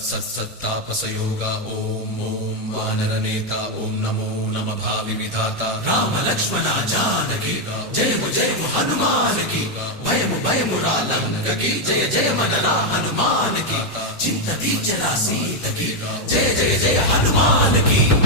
सत्तापसयोगा ओम ओम वानर नेता ओम नमो नम भावि विधाता राम लक्ष्मण जानकी जय हनुमान की भयमु रालंक की जय मनरा हनुमान की चिंतती चला सीत की जय हनुमान की।